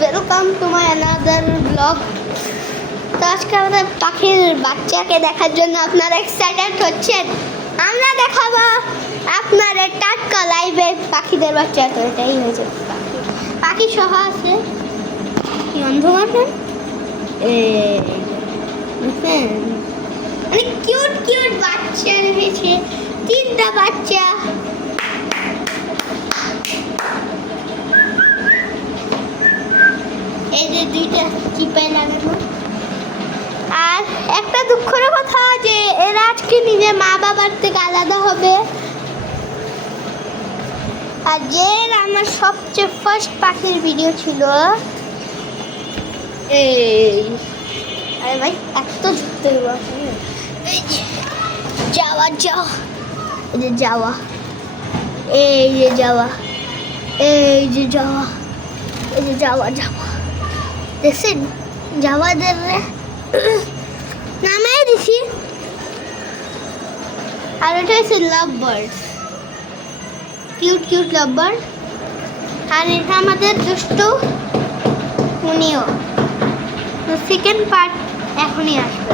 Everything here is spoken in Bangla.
Welcome to my another blog. তো আজকে আমাদের পাখির বাচ্চাকে দেখার জন্য আপনারা এক্সাইটেড হচ্ছেন। আমরা দেখাবো আপনাদের টাটকা লাইভে পাখিদের বাচ্চা। তো এটাই হয়েছে পাখি সহ আছে কি অন্ধকার অনেক কিউট কিউট বাচ্চা রয়েছে, 3টা বাচ্চা। এই যে 2টা চিপায় লাগানো। আর একটা দুঃখের কথা যে এরা আজকে নিজের মা বাবার থেকে আলাদা হবে। আর যে আমার সবচেয়ে ফার্স্ট পাখির ভিডিও ছিল এই, আরে ভাই এত ঝুঁকতে এই যে যাওয়া যাওয়া, এই যে যাওয়া, এই যে যাওয়া, এই যে যাওয়া, এই যে যাওয়া যাওয়া, দেখছেন যাওয়াদের নামাই দিছি। আর এটা হচ্ছে love bird, cute cute love bird. আর এটা আমাদের দুষ্টু উনিও। তো সেকেন্ড পার্ট এখনই আসবে।